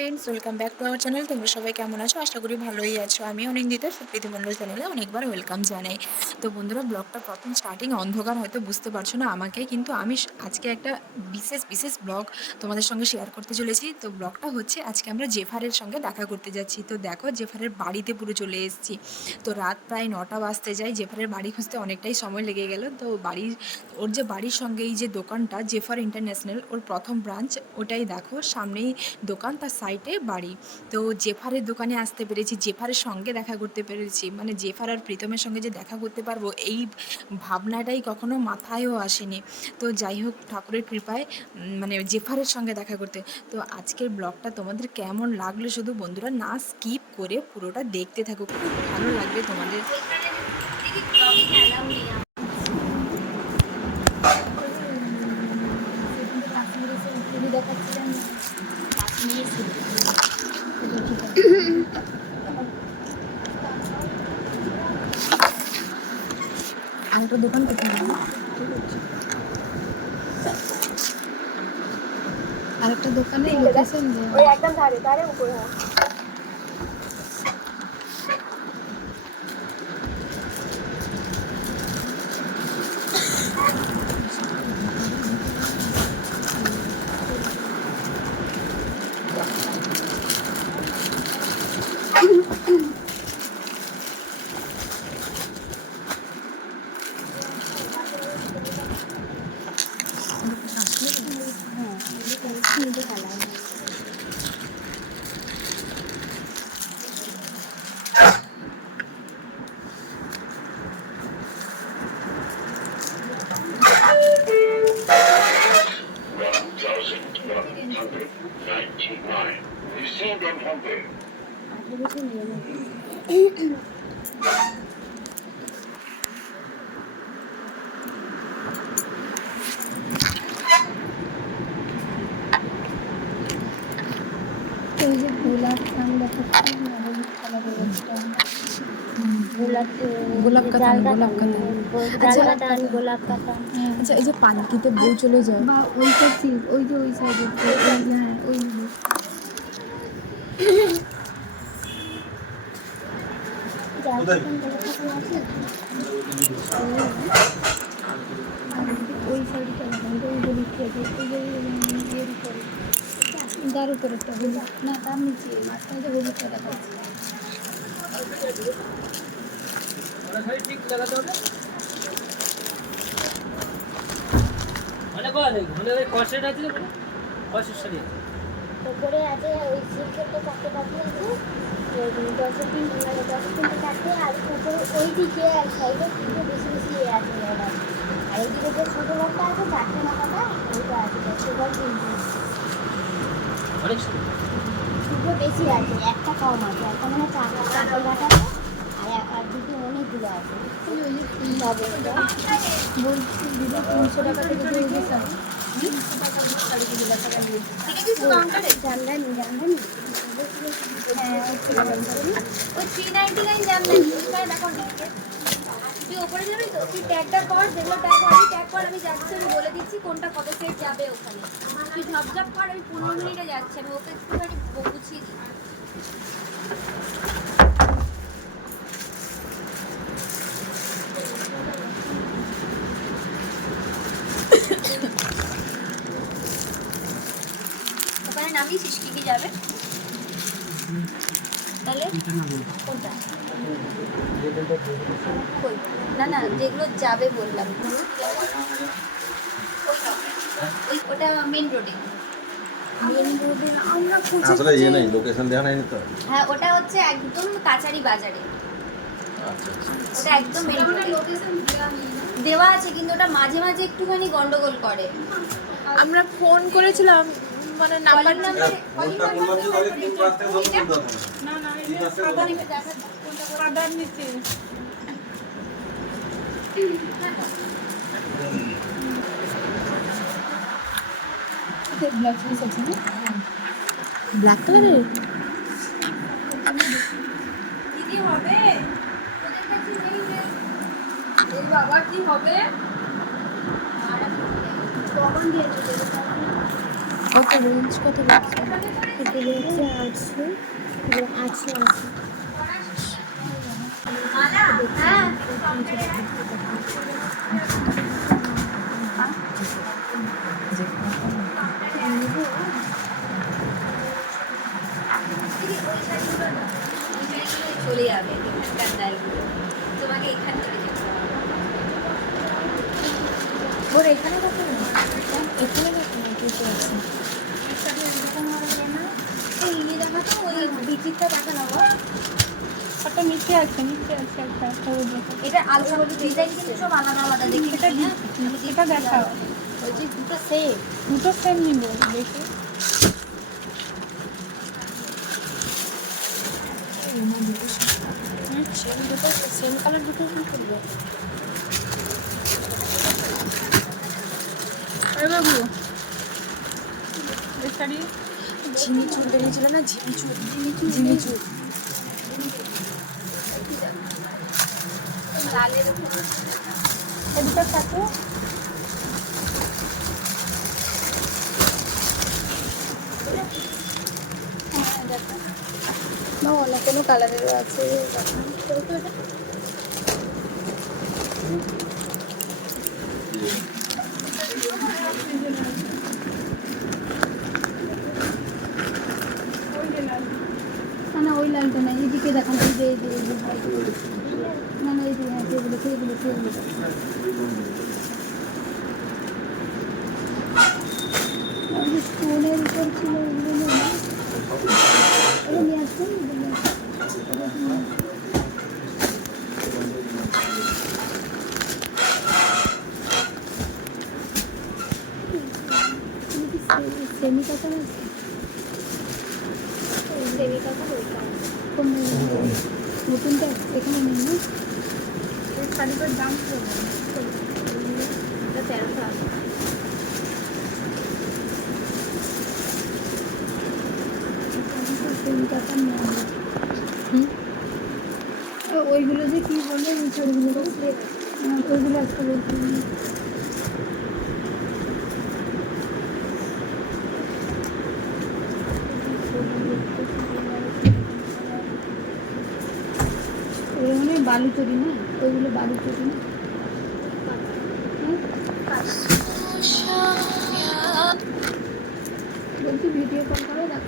Friends welcome back to our channel তোমরা সবাই কেমন আছো? আশা করি ভালোই আছো। আমি অনেক দিতে সুপ্রীতি মণ্ডল চ্যানেলে অনেকবার ওয়েলকাম জানাই। তো বন্ধুরা ব্লগটা প্রথম স্টার্টিং অন্ধকার, হয়তো বুঝতে পারছ না আমাকে, কিন্তু আমি আজকে একটা বিশেষ বিশেষ ব্লগ তোমাদের সঙ্গে শেয়ার করতে চলেছি। তো ব্লগটা হচ্ছে, আজকে আমরা জেফারের সঙ্গে দেখা করতে যাচ্ছি। তো দেখো, জেফারের বাড়িতে পুরো চলে এসেছি। তো রাত প্রায় নটা বাজতে যায়, জেফারের বাড়ি খুঁজতে অনেকটাই সময় লেগে গেল। তো বাড়ির ওর যে বাড়ির সঙ্গে এই যে দোকানটা, জেফার ইন্টারন্যাশনাল ওর প্রথম ব্রাঞ্চ ওটাই দেখো, সামনেই দোকান, তার সাইডে বাড়ি। তো জেফারের দোকানে আসতে পেরেছি, জেফারের সঙ্গে দেখা করতে পেরেছি। মানে জেফার আর প্রীতমের সঙ্গে যে দেখা করতে পারব, এই ভাবনাটাই কখনো মাথায়ও আসেনি। তো যাই হোক, ঠাকুরের কৃপায় মানে জেফারের সঙ্গে দেখা করতে। তো আজকের ব্লগটা তোমাদের কেমন লাগল শুধু বন্ধুরা না স্কিপ করে পুরোটা দেখতে থাকো। খুব ভালো লাগবে তোমাদের। আরেকটা দোকান কোথায় আরেকটা দোকানে লোকেশন ওই একদম ধারে ধারে উপরে এই যে গোলাপ খান দেখাচ্ছি না হলুদ কালারের একটা গোলাপ গোলাপ কাতান, গোলাপ কাতান। ডাল আচ্ছা, কাতান গোলাপ কাতান আচ্ছা এই যে পালকিতে বউ চলে যায়। বা ওইটা সিল্ক ওই যে ওই সাইডে হ্যাঁ ওই ওই আছে উপরে তার উপরে একটা হলুদ না তার নিচে মাঝখানে যে হলুদটা দেখা যাচ্ছে আছে আছে তারপরে আছে ওই সিল্কেরটা চারটে পাঠিয়েছে দশের তিন চারটে ওই দিকে আর সাইডে বেশি বেশি ইয়ে আছে আর এইদিকে যে ছোটো ঘরটা আছে চারটে মাথাটা ওইটা আছে। তিনটে অনেক দুটো বেশি আছে একটা কম আছে একটা মানে চার চারটে ঘাট আছে আর দুটো অনেকগুলো আছে বলছি দিদি তিনশো টাকা থেকে ওপরে যাবি তো তুই ট্যাগটা কর যেগুলো ট্যাগ ট্যাগ কর আমি যাচ্ছি আমি বলে দিচ্ছি কোনটা কত সেট যাবে ওখানে তুই ঝপঝপ কর আমি পনেরো মিনিটে যাচ্ছি, আমি ওকে একটুখানি গুছিয়ে দিই। ওখানে নামিয়েছিস কি কি যাবে? তাহলে কোনটা? না না যেগুলো যাবে বললাম। ওই ওটা মেন রোডে মেন রোডে আমরা আসলে ইয়ে নেই লোকেশন দেওয়া নেই তো। হ্যাঁ ওটা হচ্ছে একদম কাচারি বাজারে। আচ্ছা আচ্ছা। ওটা একদম দেওয়া আছে কিন্তু ওটা মাঝে মাঝে একটুখানি গন্ডগোল করে। আমরা ফোন করেছিলাম মানে নাম্বার ব্ল্যাক কালারের? হবে? বাবা কি হবে? আর কখন দিয়েছে কত রেঞ্জ কত রেঞ্জ এটা রয়েছে আটশো চলে যাবে এখানকার দায়গুলো তোমাকে এখান থেকে। ওর এখানে কত এখানে কত বুঝতে একটা নিচে আছে নিচে আছে একটা এটা আলাদা ডিজাইন আলাদা আলাদা দেখি এটা এটা ওই যে দুটো সেম দুটো সেম নিব দেখি সেম দুটো সেম কালার দুটো কি করব বাবু শাড়ি? ঝিমি চুল বেরিয়েছিল না? ঝিমি চুল। ঝিমি চুল লালের এই দুটো থাকো। না অন্য কোনো কালারেরও আছে না না ওই লালটা না এদিকে দেখানো এই যে এই যে এই যে না না এই যে হ্যাঁ সেগুলো সেগুলো সেগুলো আর যে স্টোনের উপর ছিল ওগুলো নিয়ে নাও। ওগুলো নিয়ে আসবেন নতুনটা এখানে নেই না? এই শাড়িটার দাম তেরোশো আছে সেমি হুম? তো ওইগুলো যে কি ওই ওইগুলো ওইগুলো আজকে বলছি ওই মানে বালু চুরি না ওইগুলো বালু চুরি না হ্যাঁ? বলছি ভিডিও কল করে, দেখ।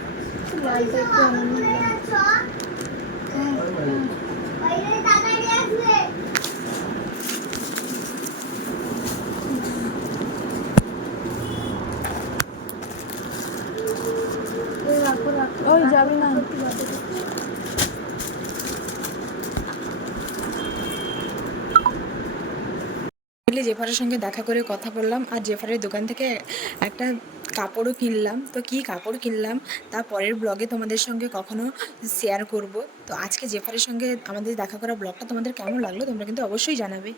লালটা একটু অনন্য লাগছে। হ্যাঁ হ্যাঁ ওই রাখো রাখো ওই যাবে না। একটু বাদে দেখো। ফাইনালি জেফারের সঙ্গে দেখা করে কথা বললাম আর জেফারের দোকান থেকে একটা কাপড়ও কিনলাম। তো কি কাপড় কিনলাম? তা পরের ব্লগে তোমাদের সঙ্গে কখনো শেয়ার করব। তো আজকে জেফারের সঙ্গে আমাদের দেখা করা ব্লগটা তোমাদের কেমন লাগল? তোমরা কিন্তু অবশ্যই জানাবে।